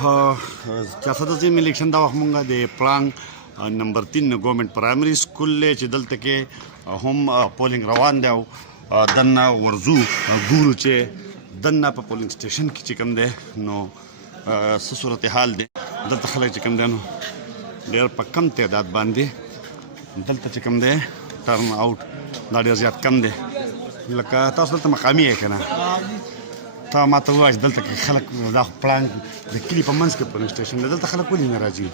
صدر الیکشن دا وخت مونږ د پړانګ نمبر 3 گورنمنٹ پرایمری سکول چې دلته کې هم پولینګ روان دی او دنه ورزو ګورو چې دنه په پولینګ سټیشن کې چې کوم دی نو څه صورتحال دی دلته خلک چې کوم دی نو ډېر په کم تعداد باندې دلته چې کوم دی ټرن آوټ دا ډېر زیات کم دی لکه تاسو دلته مقامي یې که نه تا ما ته ووایه چې دلته کې خلک دا خو پړانګ د کلي په منځ کې پولینګ سټیشن دی دلته خلک ولې نه راځي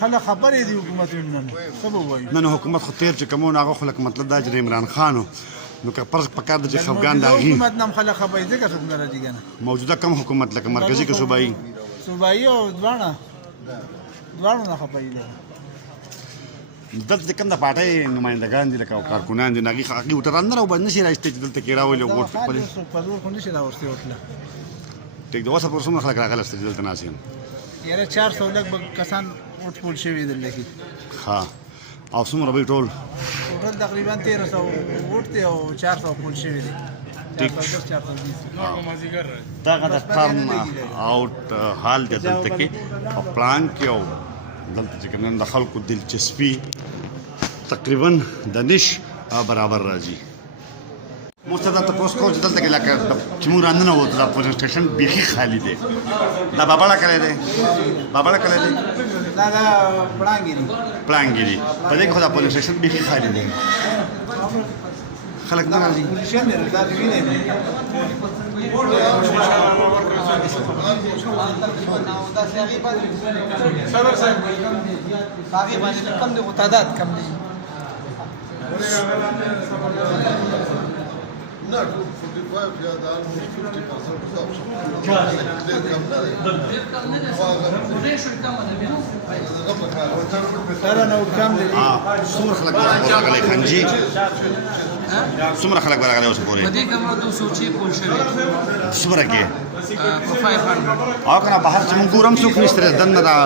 خلک خبرې دي حکومت نن څه به وایي نن حکومت خو تېر چې کوم و نو هغه خو لکه مطلب دا چې د عمران خان و نو که فرض پکار ده چې خفګان د هغې حکومت نه هم خلک خبرې ځکه څوک نه راځي که نه موجوده کم حکومت لکه مرکزي که صوبایي صوبایي او دواړه نه خبرې دي دلته کوم د پارټۍ نمایندګان دي لکه کارکونان دي نو هغې ووټران نه راوباسي نشي رایستی چې دلته کې راولي او ووټ خپلې په زور خو نشي راوستي وټله ټیک د اوسه پورې څومره خلک راغلي چې دلته ناست یم یاره 400 لږ به کسان ووټ پول شوي دلته کې ښه او څومره به ټول تقریبا 1300 ووټ دی او 400 پول شوي دي دغه د ټرن آوټ حال دی دلته کې او پلان کې او دلته چې کوم د خلکو دلچسپي تقریبا د نش برابر راځي موږ ته دا تپوس کوو چې دلته کې لکه چې موږ راننه ووتو دا پولینګ سټیشن بیخي خالي دی دا بابړه کلی دی بابړه کلی دی دا پړانګې دي په دې کې خو دا پولینګ سټیشن بیخي خالي دی خلک نه راځي تعداد کم دی Not 45, yeah, almost 50%. څومره خلک راغلي خنجي څومره خلک راغلي اوس پورې په دې کې موږ 200 پول شوي څومره کې په 500 او کنه بهر چې موږ ګورم څوک نشته دنه دا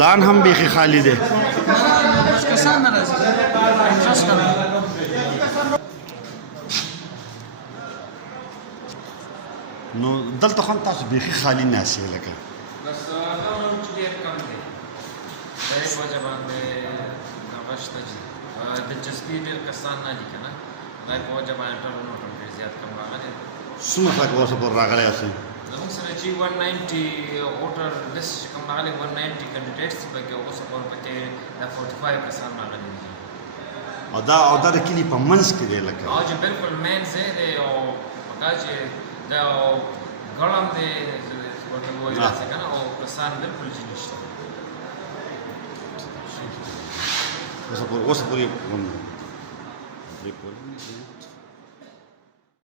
لان هم بیخي خالی دی بس کسان نه راځي نو دلته خو تاسو بیخي خالی ناسې لکه بس هغه چې ډېر کم دی د یې په وجه باندې هغه شته چې دلچسپي ډېر کسان نه دي که نه د یې په وجه باندې ټرن آوټ هم ډېر زیات کم راغلی څومره خلک اوسه پورې راغلی یاستئ زموږ سره چې 190 ووټر لسټ چې کوم راغلی 190 کینډیډیټس دي پکې اوسه پورې پکې 45 کسان راغلي دي او دا د کلي په منځ کې دی لکه او چې بالکل مین ځای دی او هغه چې دا ګړم دی ورته وایي داسې که نه او کسان بالکل چې نشته اوسه پورې